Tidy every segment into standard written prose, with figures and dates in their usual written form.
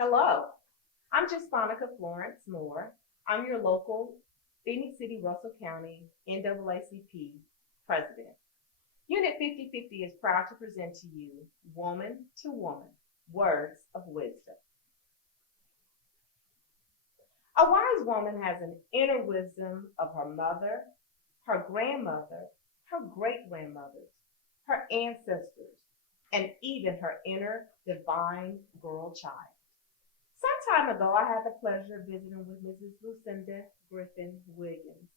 Hello, I'm Monica Florence Moore. I'm your local Phoenix City, Russell County NAACP president. Unit 5050 is proud to present to you Woman to Woman Words of Wisdom. A wise woman has an inner wisdom of her mother, her grandmother, her great grandmothers, her ancestors, and even her inner divine girl child. Some time ago, I had the pleasure of visiting with Mrs. Lucinda Griffin Wiggins.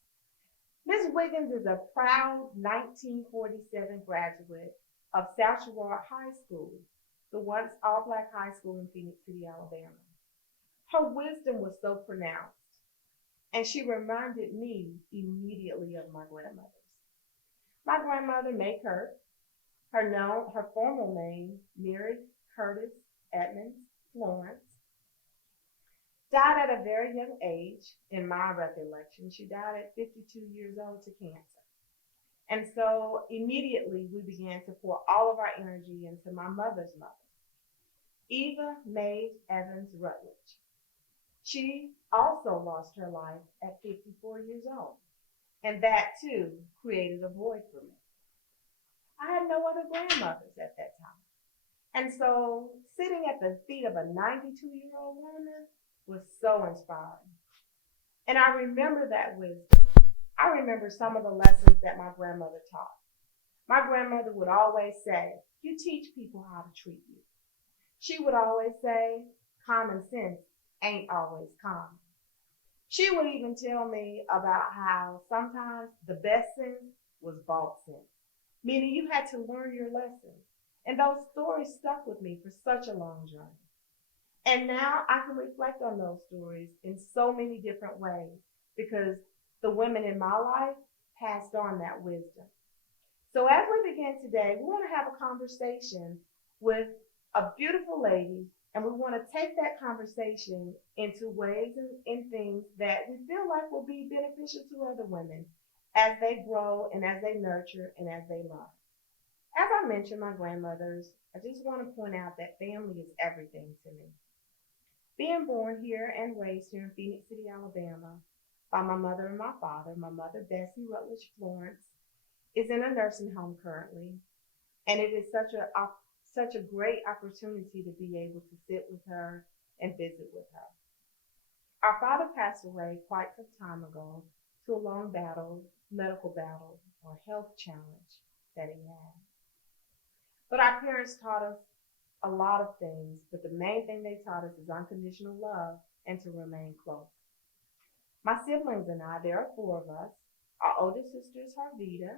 Ms. Wiggins is a proud 1947 graduate of South Girard High School, the once all-black high school in Phoenix City, Alabama. Her wisdom was so pronounced, and she reminded me immediately of my grandmother's. My grandmother, May Kurt, her formal name, Mary Curtis Edmonds Florence, died at a very young age, in my recollection. She died at 52 years old to cancer. And so immediately we began to pour all of our energy into my mother's mother, Eva Mae Evans Rutledge. She also lost her life at 54 years old. And that too created a void for me. I had no other grandmothers at that time. And so sitting at the feet of a 92-year-old woman was so inspiring. And I remember that wisdom. I remember some of the lessons that my grandmother taught. My grandmother would always say, "You teach people how to treat you." She would always say, "Common sense ain't always common." She would even tell me about how sometimes the best sense was bought sense, meaning you had to learn your lessons. And those stories stuck with me for such a long journey. And now I can reflect on those stories in so many different ways because the women in my life passed on that wisdom. So as we begin today, we want to have a conversation with a beautiful lady, and we want to take that conversation into ways and things that we feel like will be beneficial to other women as they grow and as they nurture and as they learn. As I mentioned, my grandmothers, I just want to point out that family is everything to me. Being born here and raised here in Phoenix City, Alabama, by my mother and my father, my mother, Bessie Rutledge Florence, is in a nursing home currently, and it is such a great opportunity to be able to sit with her and visit with her. Our father passed away quite some time ago to a long battle, medical battle, or health challenge that he had. But our parents taught us a lot of things, but the main thing they taught us is unconditional love and to remain close. My siblings and I, there are four of us. Our oldest sister is Harvita.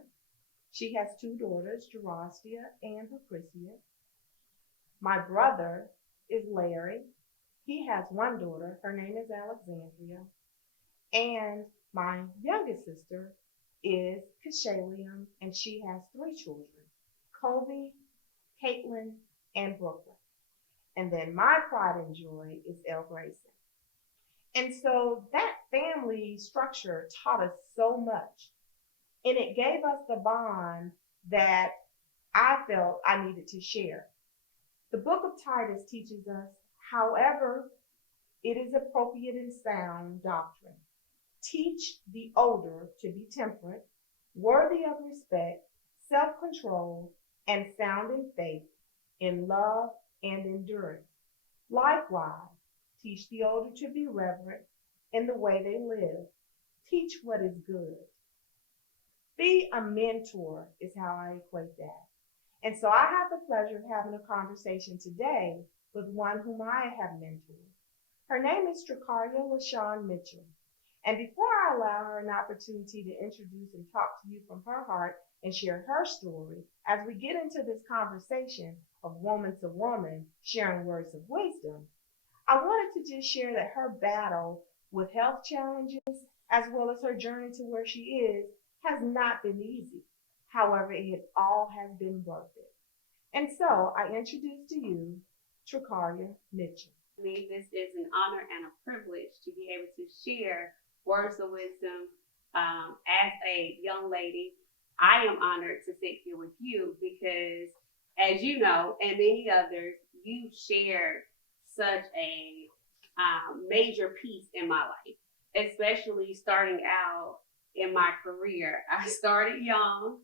She has two daughters, Gerastia and Lucretia. My brother is Larry. He has one daughter. Her name is Alexandria. And my youngest sister is Kashalium, and she has three children, Kobe, Caitlin, and Brooklyn. And then my pride and joy is El Grayson. And so that family structure taught us so much. And it gave us the bond that I felt I needed to share. The book of Titus teaches us, however, it is appropriate and sound doctrine. Teach the older to be temperate, worthy of respect, self-controlled, and sound in faith, in love and endurance. Likewise, teach the older to be reverent in the way they live. Teach what is good. Be a mentor is how I equate that. And so I have the pleasure of having a conversation today with one whom I have mentored. Her name is Trakaria LaShawn Mitchell. And before I allow her an opportunity to introduce and talk to you from her heart and share her story, as we get into this conversation of woman to woman sharing words of wisdom, I wanted to just share that her battle with health challenges, as well as her journey to where she is, has not been easy. However, it all has been worth it. And so I introduce to you Trakaria Mitchell. This is an honor and a privilege to be able to share words of wisdom. As a young lady, I am honored to sit here with you because, as you know, and many others, you shared such a major piece in my life, especially starting out in my career. I started young,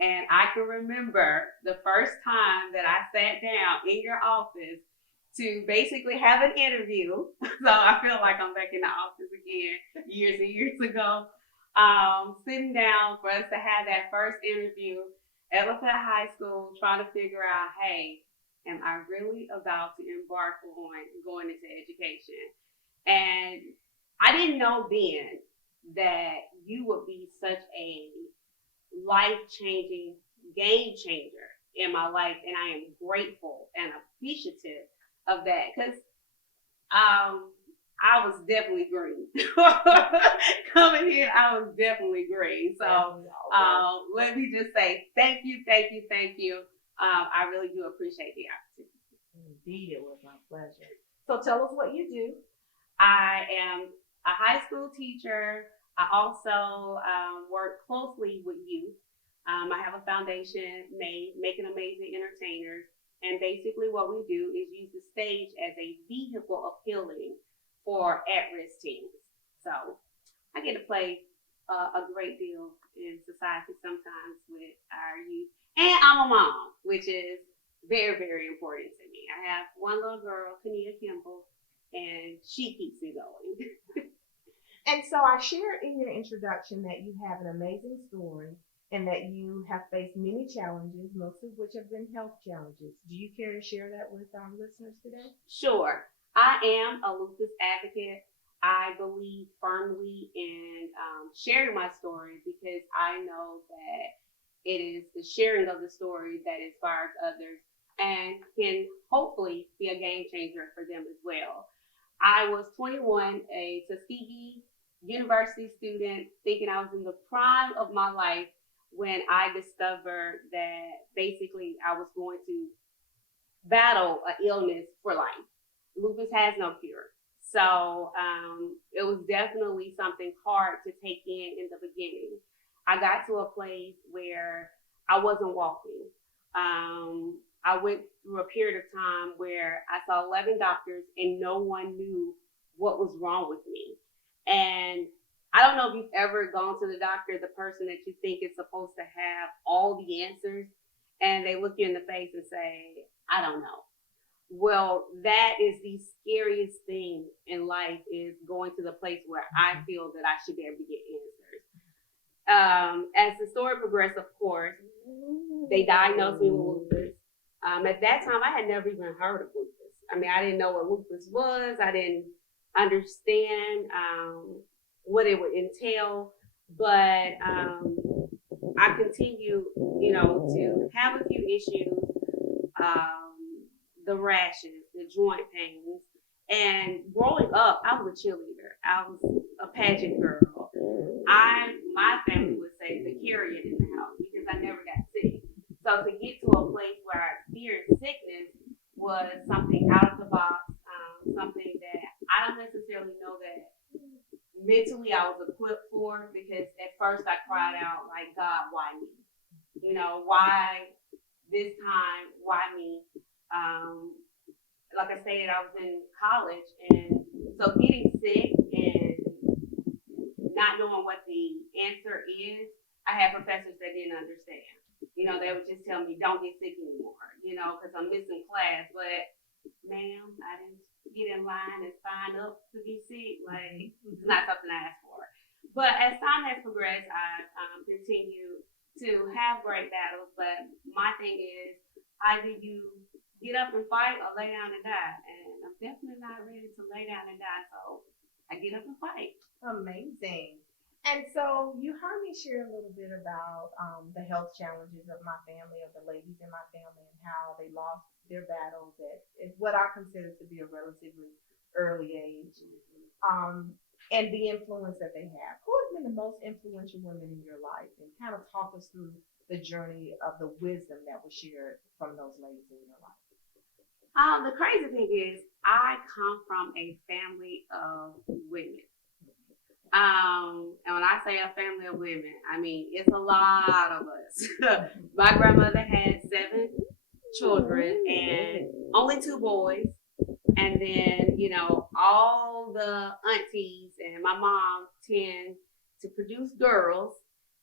and I can remember the first time that I sat down in your office to basically have an interview. So I feel like I'm back in the office again years and years ago. Sitting down for us to have that first interview at Lafayette High School, trying to figure out, hey, am I really about to embark on going into education? And I didn't know then that you would be such a life changing game changer in my life. And I am grateful and appreciative of that because I was definitely green. Coming in, I was definitely green. So let me just say thank you, thank you, thank you. I really do appreciate the opportunity. Indeed, it was my pleasure. So tell us what you do. I am a high school teacher. I also work closely with youth. I have a foundation made Making Amazing Entertainers. And basically, what we do is use the stage as a vehicle of healing for at-risk teens. So I get to play a great deal in society sometimes with our youth. And I'm a mom, which is very, very important to me. I have one little girl, Kania Kimball, and she keeps me going. And so I shared in your introduction that you have an amazing story and that you have faced many challenges, most of which have been health challenges. Do you care to share that with our listeners today? Sure. I am a lupus advocate. I believe firmly in sharing my story because I know that it is the sharing of the story that inspires others and can hopefully be a game changer for them as well. I was 21, a Tuskegee University student, thinking I was in the prime of my life when I discovered that basically I was going to battle an illness for life. Lupus has no cure. So it was definitely something hard to take in the beginning. I got to a place where I wasn't walking. I went through a period of time where I saw 11 doctors and no one knew what was wrong with me. And I don't know if you've ever gone to the doctor, the person that you think is supposed to have all the answers, and they look you in the face and say, I don't know. Well, that is the scariest thing in life is going to the place where I feel that I should be able to get answers. As the story progressed, of course, they diagnosed me with lupus. At that time, I had never even heard of lupus. I mean, I didn't know what lupus was. I didn't understand what it would entail. But I continued, to have a few issues, the rashes, the joint pains. And growing up, I was a cheerleader. I was a pageant girl. My family would say the carrier in the house because I never got sick. So to get to a place where I experienced sickness was something out of the box, something that I don't necessarily know that mentally I was equipped for because at first I cried out like, God, why me? Why this time? Why me? Like I said, I was in college, and so getting sick and not knowing what the answer is, I had professors that didn't understand. They would just tell me, don't get sick anymore, because I'm missing class. But, ma'am, I didn't get in line and sign up to be sick. Like, it's not something I asked for. But as time has progressed, I've continued to have great battles. But my thing is, either you get up and fight or lay down and die. And I'm definitely not ready to lay down and die. So I get up and fight. Amazing. And so you heard me share a little bit about the health challenges of my family, of the ladies in my family, and how they lost their battles at what I consider to be a relatively early age, and the influence that they have. Who has been the most influential women in your life? And kind of talk us through the journey of the wisdom that was shared from those ladies in your life. The crazy thing is, I come from a family of women. And when I say a family of women, I mean, it's a lot of us. My grandmother had 7 children and only 2 boys. And then, all the aunties and my mom tend to produce girls,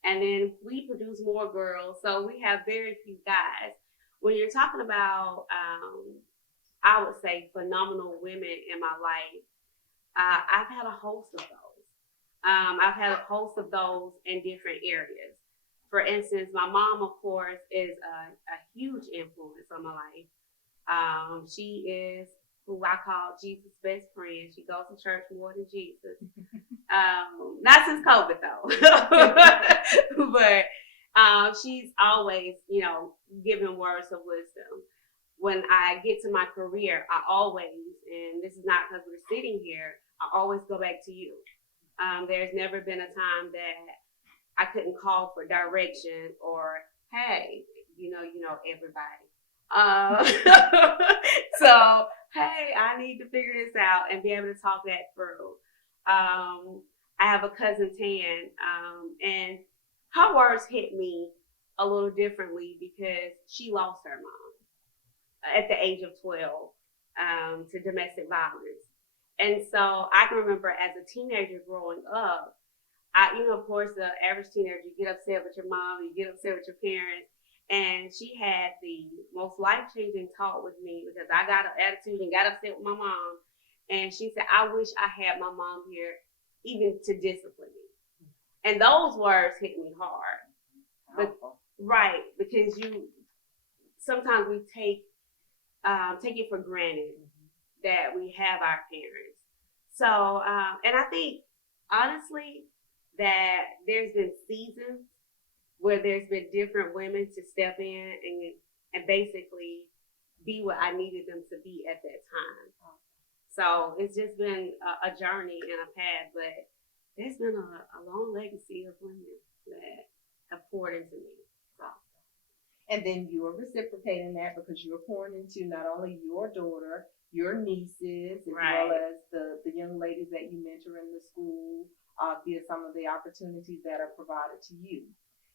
and then we produce more girls. So we have very few guys. When you're talking about, I would say, phenomenal women in my life, I've had a host of those. I've had a host of those in different areas. For instance, my mom, of course, is a huge influence on my life. She is who I call Jesus' best friend. She goes to church more than Jesus. Not since COVID though, but she's always, giving words of wisdom. When I get to my career, I always, and this is not because we're sitting here, I always go back to you. There's never been a time that I couldn't call for direction or, hey, everybody. So, hey, I need to figure this out and be able to talk that through. I have a cousin, Tan, and her words hit me a little differently because she lost her mom at the age of 12 to domestic violence. And so I can remember as a teenager growing up, of course, the average teenager, you get upset with your mom, you get upset with your parents. And she had the most life-changing talk with me because I got an attitude and got upset with my mom. And she said, I wish I had my mom here even to discipline me. And those words hit me hard. But, right, because sometimes we take it for granted that we have our parents. So, and I think, honestly, that there's been seasons where there's been different women to step in and basically be what I needed them to be at that time. So it's just been a journey and a path, but there's been a long legacy of women that have poured into me. So. And then you are reciprocating that because you're pouring into not only your daughter, your nieces, as well as the young ladies that you mentor in the school, via some of the opportunities that are provided to you.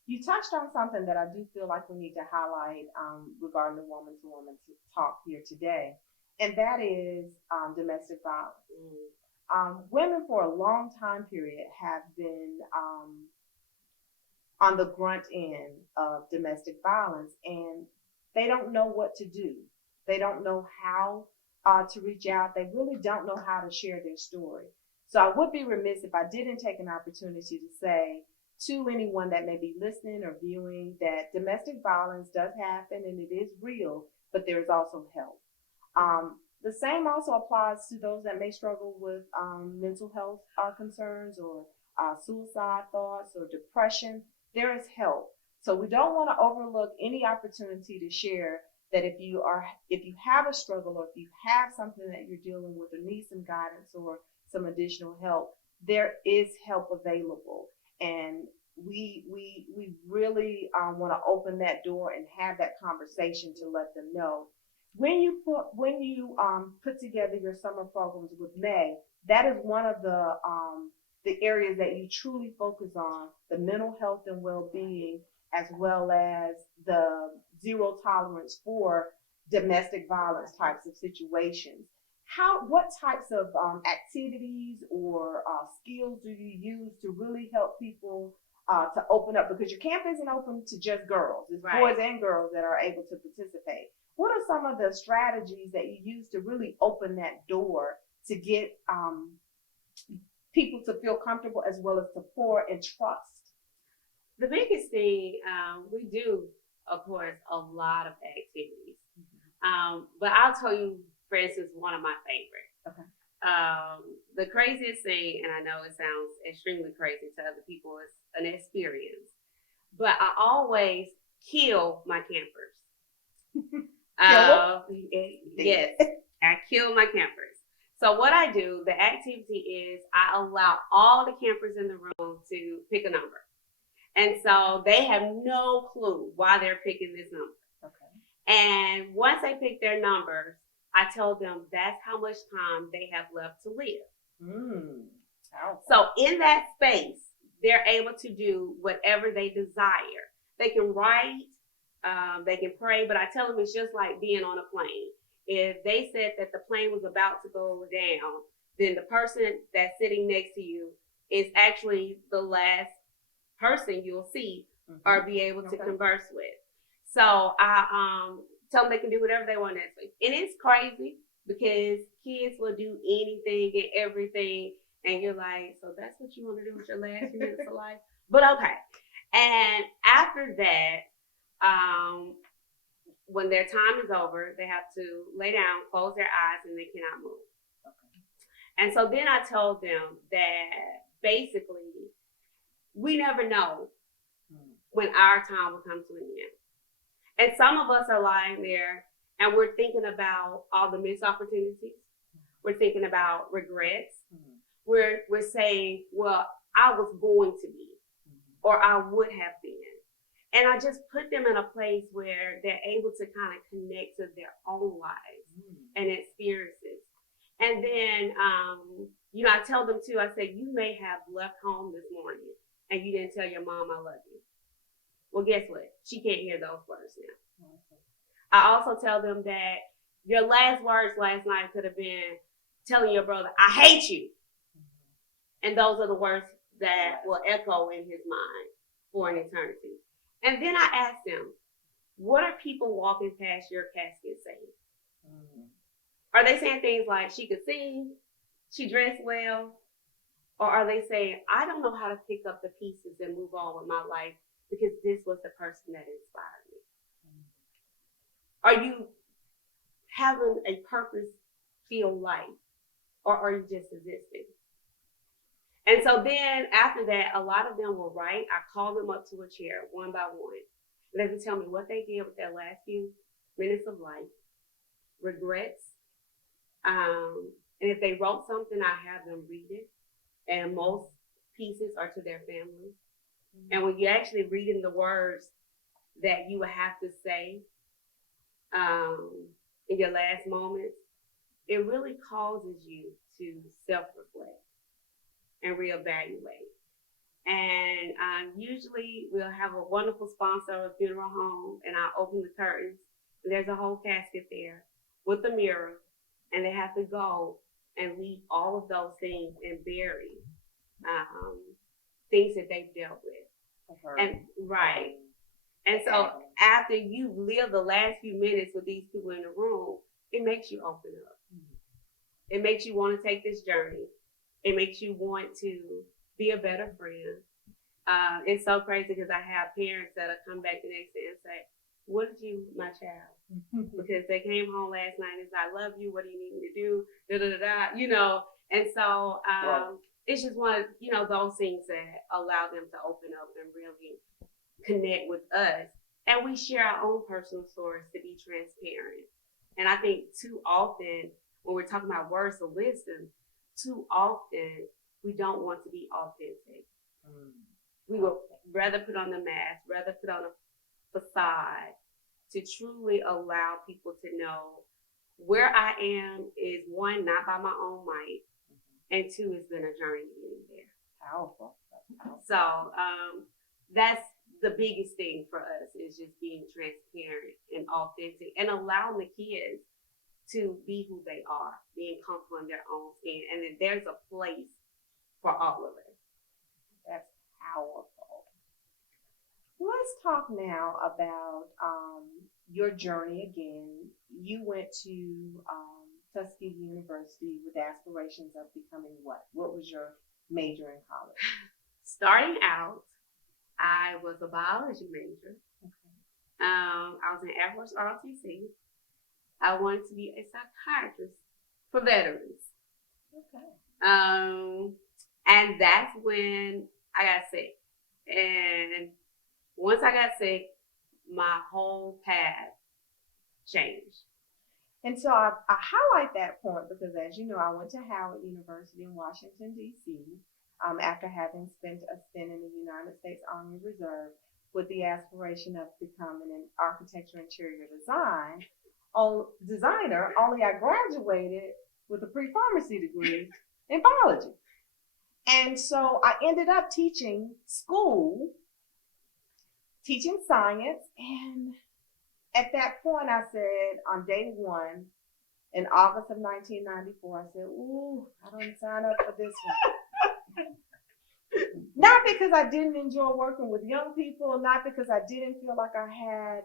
You touched on something that I do feel like we need to highlight regarding the woman to woman talk here today, and that is domestic violence. Women for a long time period have been on the grunt end of domestic violence, and they don't know what to do. They don't know how to reach out. They really don't know how to share their story. So I would be remiss if I didn't take an opportunity to say to anyone that may be listening or viewing that domestic violence does happen and it is real, but there is also help. The same also applies to those that may struggle with mental health concerns or suicide thoughts or depression. There is help. So we don't want to overlook any opportunity to share that if you have a struggle or if you have something that you're dealing with or need some guidance or some additional help, there is help available. And we really want to open that door and have that conversation to let them know. When you put together your summer programs with May, that is one of the areas that you truly focus on, the mental health and well-being, as well as the zero tolerance for domestic violence types of situations. What types of activities or skills do you use to really help people to open up? Because your camp isn't open to just girls. It's boys and girls that are able to participate. What are some of the strategies that you use to really open that door to get people to feel comfortable as well as to pour and trust? The biggest thing, we do, of course, a lot of activities. But I'll tell you, for instance, one of my favorites. Okay. The craziest thing, and I know it sounds extremely crazy to other people, is an experience. But I always kill my campers. Yes, I kill my campers. So what I do, the activity is I allow all the campers in the room to pick a number. And so they have no clue why they're picking this number. Okay. And once they pick their numbers, I tell them that's how much time they have left to live. So in that space, they're able to do whatever they desire. They can write, they can pray, but I tell them it's just like being on a plane. if they said that the plane was about to go down, then the person that's sitting next to you is actually the last person you'll see or be able to converse with. So I tell them they can do whatever they want next week. And it's crazy because kids will do anything and everything. And you're like, so that's what you want to do with your last few minutes of life? But okay. And after that, when their time is over, they have to lay down, close their eyes, and they cannot move. Okay. And so then I told them that basically we never know when our time will come to an end. And some of us are lying there and we're thinking about all the missed opportunities. We're thinking about regrets. We're saying, well, I was going to be, or I would have been. And I just put them in a place where they're able to kind of connect to their own lives and experiences. And then, I tell them too, I say, you may have left home this morning and you didn't tell your mom I love you. Well, guess what? She can't hear those words now. I also tell them that your last words last night could have been telling your brother, I hate you. And those are the words that will echo in his mind for an eternity. And then I asked them, what are people walking past your casket saying? Are they saying things like, she could sing, she dressed well? Or are they saying, I don't know how to pick up the pieces and move on with my life because this was the person that inspired me? Are you having a purpose-filled life? Or are you just existing? And so then after that, a lot of them will write. I call them up to a chair one by one. They can tell me what they did with their last few minutes of life, regrets. And if they wrote something, I have them read it. And most pieces are to their family. And when you're actually reading the words that you would have to say in your last moments, it really causes you to self-reflect and reevaluate. And usually we'll have a wonderful sponsor of a funeral home, and I'll open the curtains, and there's a whole casket there with a mirror, and they have to go and leave all of those things and bury things that they've dealt with. And right. And so after you live the last few minutes with these people in the room, it makes you open up. It makes you want to take this journey. It makes you want to be a better friend. It's so crazy because I have parents that'll come back the next day and say, what did you, my child? Because they came home last night and said, I love you. What do you need me to do? Da, da, da, da, And so it's just one of, those things that allow them to open up and really connect with us. And we share our own personal stories to be transparent. And I think too often when we're talking about words of wisdom, too often we don't want to be authentic. We would rather put on the mask, rather put on a facade to truly allow people to know where I am is one, not by my own might, and two, it's been a journey getting there. Powerful. So that's the biggest thing for us is just being transparent and authentic and allowing the kids to be who they are, being comfortable in their own skin. And then there's a place for all of us. That's powerful. Let's talk now about your journey again. You went to Tuskegee University with aspirations of becoming what? What was your major in college? Starting out, I was a biology major. Okay. I was in Air Force ROTC. I wanted to be a psychiatrist for veterans. Okay. And that's when I got sick. And once I got sick, my whole path changed. And so I highlight that point because, as you know, I went to Howard University in Washington, D.C. After having spent a stint in the United States Army Reserve with the aspiration of becoming an architecture interior designer, only I graduated with a pre-pharmacy degree in biology. And so I ended up teaching science. And at that point I said on day one, In August of 1994, I said, ooh, I don't sign up for this one. Not because I didn't enjoy working with young people, not because I didn't feel like I had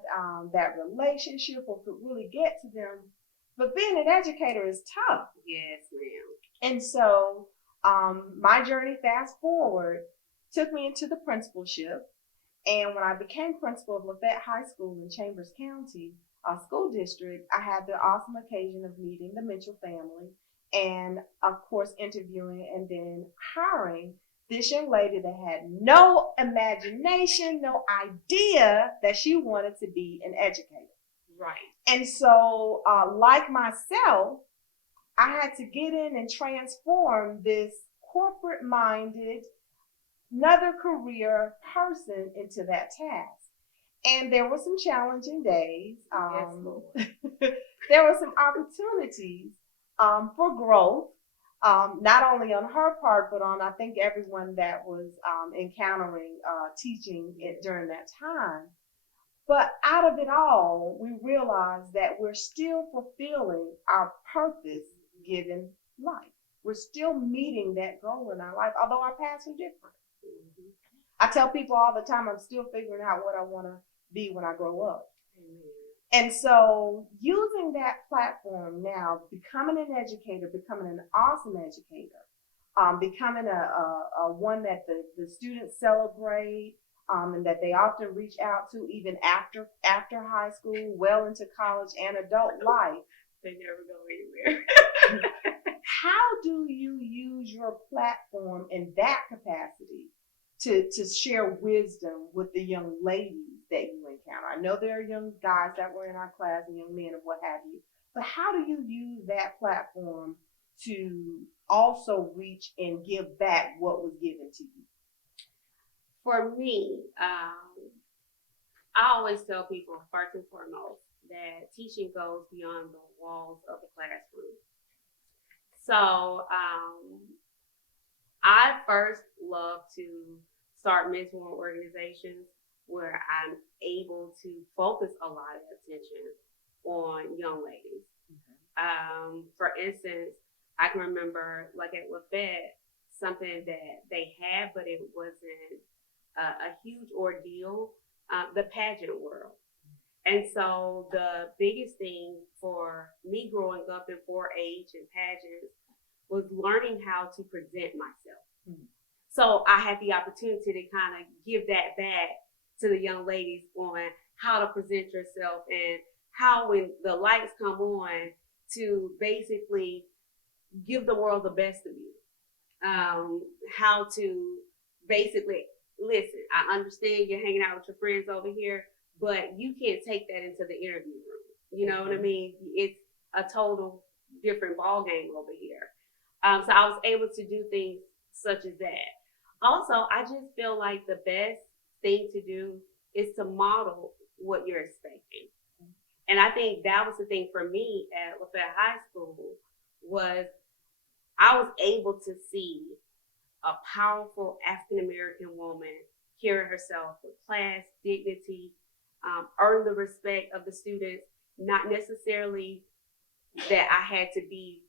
that relationship or could really get to them, but being an educator is tough. Yes, ma'am. And so my journey, fast forward, took me into the principalship. And when I became principal of Lafayette High School in Chambers County School District, I had the awesome occasion of meeting the Mitchell family and, of course, interviewing and then hiring this young lady that had no imagination, no idea that she wanted to be an educator. Right. And so, like myself, I had to get in and transform this corporate minded, another career person into that task. And there were some challenging days. There were some opportunities for growth, not only on her part, but on, I think, everyone that was encountering teaching it during that time. But out of it all, we realized that we're still fulfilling our purpose given life. We're still meeting that goal in our life, although our paths are different. Mm-hmm. I tell people all the time, I'm still figuring out what I want to be when I grow up. Mm-hmm. And so using that platform now, becoming an educator, becoming an awesome educator, becoming a one that the students celebrate, and that they often reach out to even after high school, well into college and adult life. They never go anywhere. How do you use your platform in that capacity to share wisdom with the young ladies that you encounter? I know there are young guys that were in our class and young men and what have you, but how do you use that platform to also reach and give back what was given to you? For me, I always tell people, first and foremost, that teaching goes beyond the walls of the classroom. So I first love to start mentoring organizations where I'm able to focus a lot of attention on young ladies. Mm-hmm. For instance, I can remember, like at Lafayette, something that they had, but it wasn't a huge ordeal, the pageant world. And so the biggest thing for me growing up in 4-H and pageants was learning how to present myself. Mm-hmm. So I had the opportunity to kind of give that back to the young ladies on how to present yourself and how, when the lights come on, to basically give the world the best of you. How to basically, listen, I understand you're hanging out with your friends over here, but you can't take that into the interview room. You know what I mean? It's a total different ball game over here. So I was able to do things such as that. Also, I just feel like the best thing to do is to model what you're expecting. And I think that was the thing for me at Lafayette High School, was I was able to see a powerful African-American woman carry herself with class, dignity, earn the respect of the students, not necessarily that I had to be,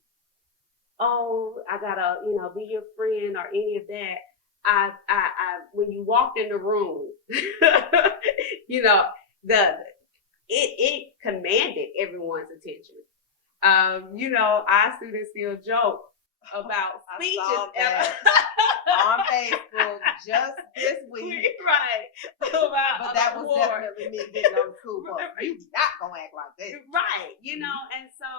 oh, I gotta, be your friend or any of that. I when you walked in the room, it commanded everyone's attention. Our students still joke about speeches on Facebook just this week. Right. But that was definitely me getting on the school bus. You not gonna act like this. Right. And so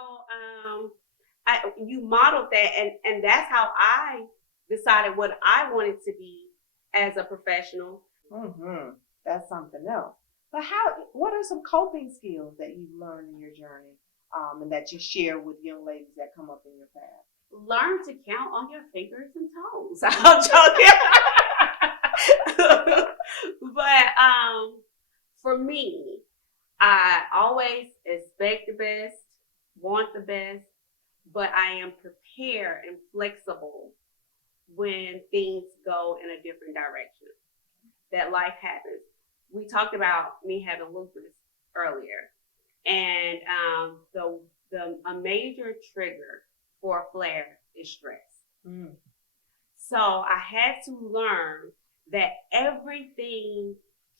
you modeled that, and that's how I decided what I wanted to be as a professional. Mm-hmm. That's something else. But what are some coping skills that you've learned in your journey, and that you share with young ladies that come up in your path? Learn to count on your fingers and toes. I'm joking. But for me, I always expect the best, want the best, but I am prepared and flexible when things go in a different direction. That life happens. We talked about me having lupus earlier, and the a major trigger for a flare is stress. Mm. So I had to learn that everything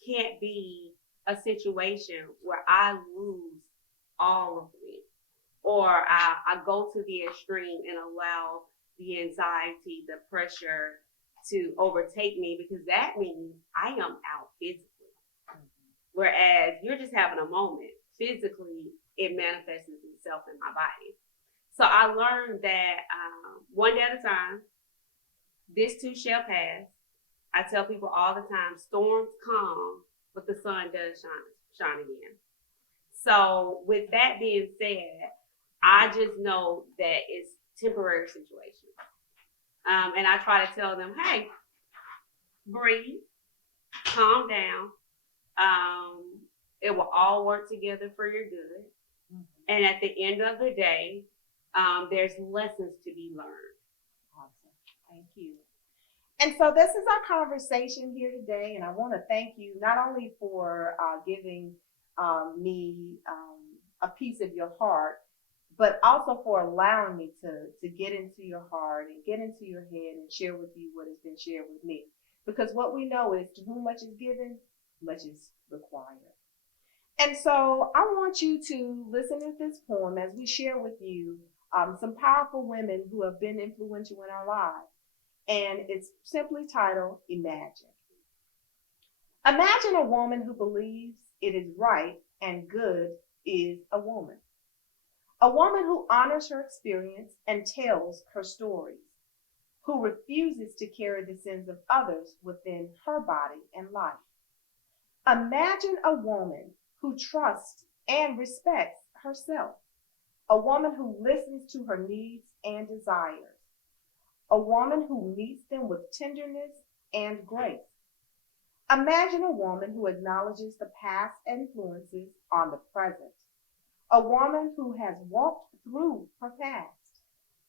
can't be a situation where I lose all of me, or I go to the extreme and allow the anxiety, the pressure to overtake me, because that means I am out physically. Whereas you're just having a moment. Physically, it manifests itself in my body. So I learned that one day at a time, this too shall pass. I tell people all the time, storms come, but the sun does shine again. So with that being said, I just know that it's temporary situations. And I try to tell them, hey, breathe, calm down. It will all work together for your good. Mm-hmm. And at the end of the day, there's lessons to be learned. Awesome. Thank you. And so this is our conversation here today, and I want to thank you not only for giving me a piece of your heart, but also for allowing me to get into your heart and get into your head and share with you what has been shared with me. Because what we know is to whom much is given, much is required. And so I want you to listen to this poem as we share with you some powerful women who have been influential in our lives. And it's simply titled Imagine. Imagine a woman who believes it is right and good is a woman. A woman who honors her experience and tells her stories, who refuses to carry the sins of others within her body and life. Imagine a woman who trusts and respects herself, a woman who listens to her needs and desires, a woman who meets them with tenderness and grace. Imagine a woman who acknowledges the past influences on the present, a woman who has walked through her past,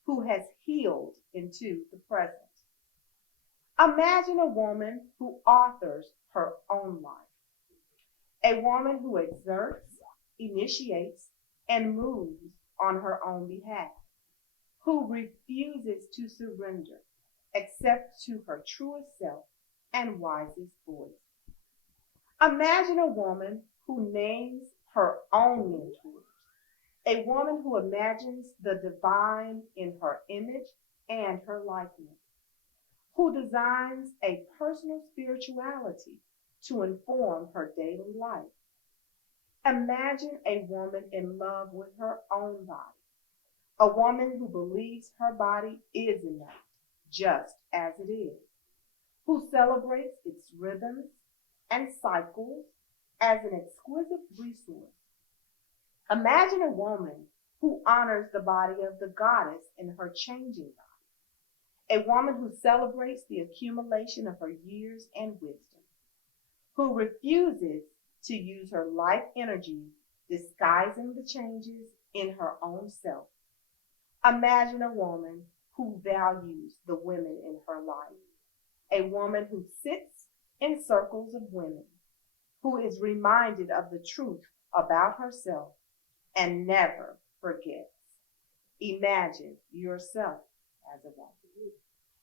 who has healed into the present. Imagine a woman who authors her own life, a woman who exerts, initiates, and moves on her own behalf, who refuses to surrender except to her truest self and wisest voice. Imagine a woman who names her own mentors, a woman who imagines the divine in her image and her likeness, who designs a personal spirituality to inform her daily life. Imagine a woman in love with her own body, a woman who believes her body is enough, just as it is, who celebrates its rhythms and cycles as an exquisite resource. Imagine a woman who honors the body of the goddess in her changing body, a woman who celebrates the accumulation of her years and wisdom, who refuses to use her life energy disguising the changes in her own self. Imagine a woman who values the women in her life, a woman who sits in circles of women, who is reminded of the truth about herself and never forgets. Imagine yourself as a woman.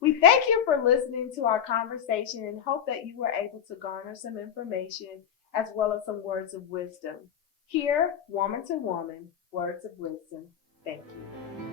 We thank you for listening to our conversation and hope that you were able to garner some information as well as some words of wisdom. Here, woman to woman, words of wisdom. Thank you.